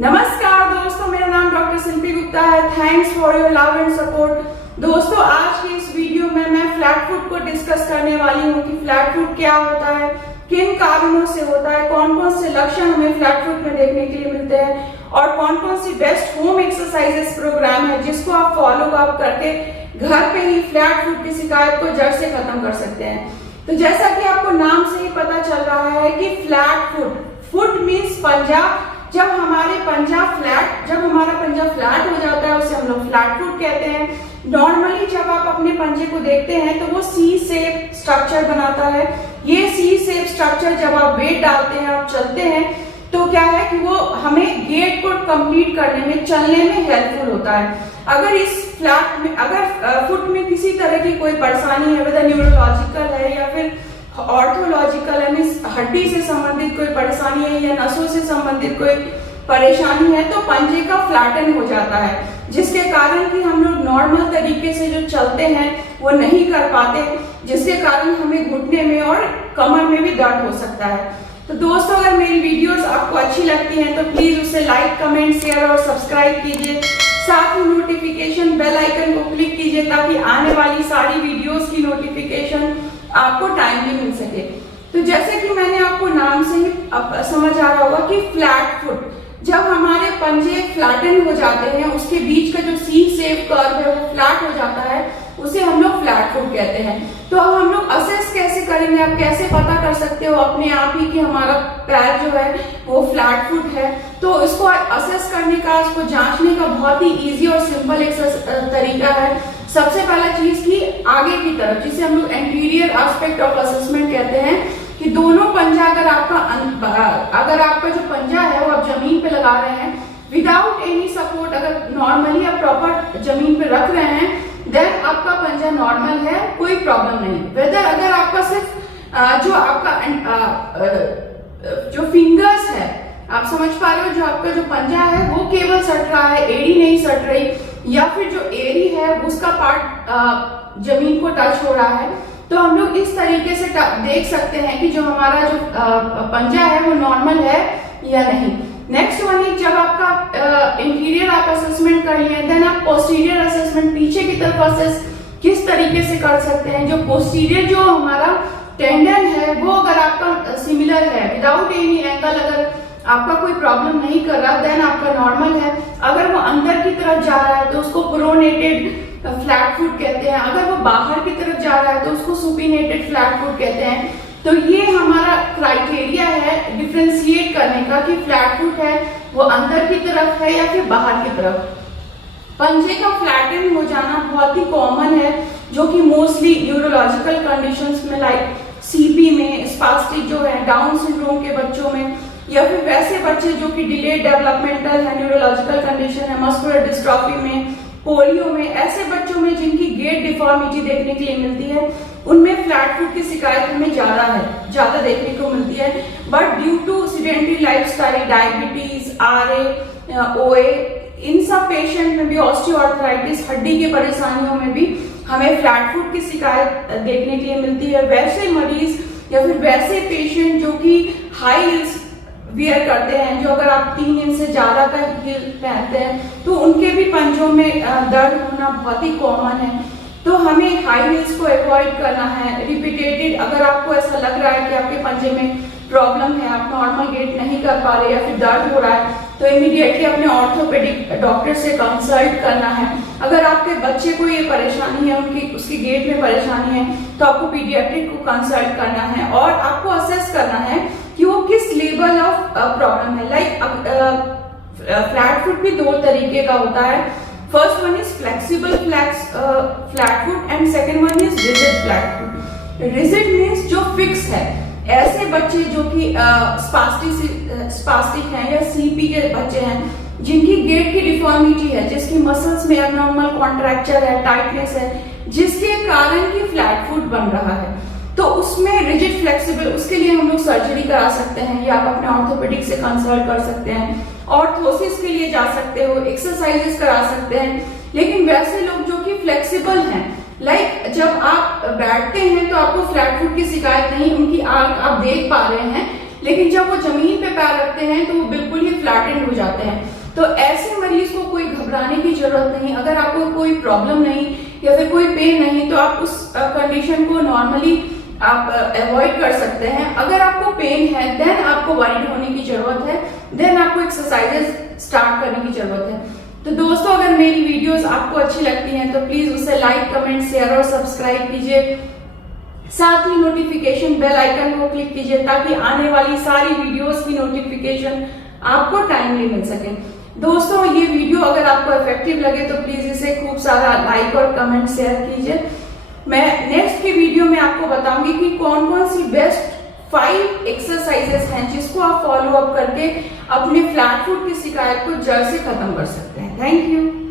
नमस्कार दोस्तों, मेरा नाम डॉक्टर शिल्पी गुप्ता है। Thanks for your love and support. दोस्तों, आज की इस वीडियो में मैं फ्लैट फुट को डिस्कस करने वाली हूँ कि फ्लैट फुट क्या होता है, किन कारणों से होता है, कौन कौन से लक्षण हमें फ्लैट फुट में देखने के लिए मिलते हैं और कौन कौन सी बेस्ट होम एक्सरसाइजेस प्रोग्राम है जिसको आप फॉलो अप करके घर पे ही फ्लैट फुट की शिकायत को जड़ से खत्म कर सकते हैं। तो जैसा कि आपको नाम से ही पता चल रहा है कि फ्लैट फुट मीन्स पंजा। जब हमारा पंजा फ्लैट हो जाता है उसे हम लोग फ्लैट फुट कहते हैं। नॉर्मली जब आप अपने पंजे को देखते हैं तो वो सी शेप स्ट्रक्चर बनाता है। ये सी शेप स्ट्रक्चर जब आप वेट डालते हैं, आप चलते हैं, तो क्या है कि वो हमें गेट को कंप्लीट करने में, चलने में हेल्पफुल होता है। अगर इस फ्लैट में, अगर फुट में किसी तरह की कोई परेशानी है, वेदर न्यूरोलॉजिकल है या फिर ऑर्थोलॉजिकल यानी हड्डी से संबंधित कोई परेशानी है या नसों से संबंधित कोई परेशानी है, तो पंजे का फ्लैटन हो जाता है, जिसके कारण कि हम लोग नॉर्मल तरीके से जो चलते हैं वो नहीं कर पाते, जिसके कारण हमें घुटने में और कमर में भी दर्द हो सकता है। तो दोस्तों, अगर मेरी वीडियोस आपको अच्छी लगती हैं तो प्लीज उसे लाइक, कमेंट, शेयर और सब्सक्राइब कीजिए। साथ ही नोटिफिकेशन बेल आइकन को क्लिक कीजिए ताकि आने वाली सारी वीडियोस की नोटिफिकेशन आपको टाइमली मिल सके। तो जैसे कि मैंने आपको नाम से ही समझ आ रहा होगा कि फ्लैट फुट, जब हमारे पंजे फ्लैटन हो जाते हैं, उसके बीच का जो सी शेप कर्व है वो फ्लैट हो जाता है, उसे हम लोग फ्लैट फुट कहते हैं। तो अब हम लोग असेस कैसे करेंगे, आप कैसे पता कर सकते हो अपने आप ही कि हमारा पैर जो है वो फ्लैट फुट है। तो इसको असेस करने का, इसको जांचने का बहुत ही इजी और सिंपल एक तरीका है। सबसे पहला चीज की आगे की तरफ, जिसे हम लोग एंटीरियर एस्पेक्ट ऑफ असेसमेंट कहते हैं, कि दोनों पंजा अगर आपका जो पंजा है वो आप जमीन पे लगा रहे हैं विदाउट एनी सपोर्ट, अगर नॉर्मली आप प्रॉपर जमीन पे रख रहे हैं, देन आपका पंजा नॉर्मल है, कोई प्रॉब्लम नहीं। वेदर अगर आपका सिर्फ जो आपका जो फिंगर्स है, आप समझ पा रहे हो, जो आपका जो पंजा है वो केवल सट रहा है, एड़ी नहीं सट रही, या फिर जो एड़ी है उसका पार्ट जमीन को टच हो रहा है, तो हम लोग इस तरीके से देख सकते हैं कि जो हमारा जो पंजा है वो नॉर्मल है या नहीं। नेक्स्ट वन है, जब आपका इंटीरियर आप असेसमेंट कर लिए, देन आप पोस्टीरियर असेसमेंट, पीछे की तरफ असेस किस तरीके से कर सकते हैं। जो पोस्टीरियर जो हमारा टेंडन है वो अगर आपका सिमिलर है, विदाउट एनी एंगल, अगर आपका कोई प्रॉब्लम नहीं कर रहा, देन आपका नॉर्मल है। अगर वो अंदर की तरफ जा रहा है तो उसको प्रोनेटेड फ्लैट फुट कहते हैं। अगर वो बाहर की तरफ जा रहा है तो उसको सुपिनेटेड फ्लैट फुट कहते हैं। तो ये हमारा क्राइटेरिया है डिफरेंशिएट करने का कि फ्लैट फुट है वो अंदर की तरफ है या फिर बाहर की तरफ। पंजे का फ्लैटन हो जाना बहुत ही कॉमन है, जो कि मोस्टली न्यूरोलॉजिकल कंडीशंस में, लाइक सीपी में, स्पास्टिक जो है, डाउन सिंड्रोम के बच्चों में, या फिर वैसे बच्चे जो कि डिलेड डेवलपमेंटल है, न्यूरोलॉजिकल कंडीशन है, मस्कुलर डिस्ट्रॉफी में, पोलियो में, ऐसे बच्चों में जिनकी गेट डिफॉर्मिटी देखने के लिए मिलती है, उनमें फ्लैट फुट की शिकायत हमें ज्यादा देखने को मिलती है। But due to sedentary lifestyle, diabetes, RA, OA, इन सब पेशेंट में भी, ऑस्टियोआर्थराइटिस, हड्डी की परेशानियों में भी हमें फ्लैट फुट की शिकायत देखने के लिए मिलती है। वैसे मरीज या फिर वैसे पेशेंट जो कि हाई हील्स वियर करते हैं, जो अगर आप 3 इंच से ज्यादा का हील पहनते हैं, तो उनके भी पंजों में दर्द होना बहुत ही कॉमन है। तो हमें हाई हील्स को अवॉइड करना है। रिपीटेटेड अगर आपको ऐसा लग रहा है कि आपके पंजे में प्रॉब्लम है, आप नॉर्मल गेट नहीं कर पा रहे या फिर दर्द हो रहा है, तो इमीडिएटली अपने ऑर्थोपेडिक डॉक्टर से कंसल्ट करना है। अगर आपके बच्चे को ये परेशानी है, उसकी गेट में परेशानी है, तो आपको पीडियाट्रिक को कंसल्ट करना है और आपको असेस करना है कि वो किस लेवल ऑफ प्रॉब्लम है। लाइक फ्लैट फुट भी 2 तरीके का होता है। First one is flexible flat foot and second one is rigid flat foot. Rigid means जो फिक्स है। ऐसे बच्चे जो कि स्पास्टिक हैं या सीपी के बच्चे हैं, जिनकी गेट की डिफॉर्मिटी है, जिसकी मसल्स में एबनॉर्मल कॉन्ट्रैक्चर है, टाइटनेस है, जिसके कारण की फ्लैट फुट बन रहा है, तो उसमें रिजिड फ्लेक्सिबल, उसके लिए हम लोग सर्जरी करा सकते हैं या आप अपने ऑर्थोपेडिक से कंसल्ट कर सकते हैं, ऑर्थोसिस के लिए जा सकते हो, एक्सरसाइजेस करा सकते हैं। लेकिन वैसे लोग जो कि फ्लेक्सिबल हैं, लाइक जब आप बैठते हैं तो आपको फ्लैट फुट की शिकायत नहीं, उनकी आंख आप देख पा रहे हैं, लेकिन जब वो जमीन पे पैर रखते हैं तो वो बिल्कुल ही फ्लैटेंड हो जाते हैं। तो ऐसे मरीज को कोई घबराने की जरूरत नहीं। अगर आपको कोई प्रॉब्लम नहीं या फिर कोई पेन नहीं तो आप उस कंडीशन को नॉर्मली आप अवॉइड कर सकते हैं। अगर आपको पेन है देन आपको वरीड होने की जरूरत है, देन आपको एक्सरसाइजेस स्टार्ट करने की जरूरत है। तो दोस्तों, अगर मेरी वीडियोस आपको अच्छी लगती हैं तो प्लीज उसे लाइक, कमेंट, शेयर और सब्सक्राइब कीजिए। साथ ही नोटिफिकेशन बेल आइकन को क्लिक कीजिए ताकि आने वाली सारी वीडियोस की नोटिफिकेशन आपको टाइमली मिल सके। दोस्तों, ये वीडियो अगर आपको इफेक्टिव लगे तो प्लीज इसे खूब सारा लाइक और कमेंट शेयर कीजिए। मैं नेक्स्ट की वीडियो में आपको बताऊंगी कि कौन कौन सी बेस्ट 5 एक्सरसाइजेस हैं जिसको आप फॉलो अप करके अपने फ्लैट फुट की शिकायत को जड़ से खत्म कर सकते हैं। Thank you.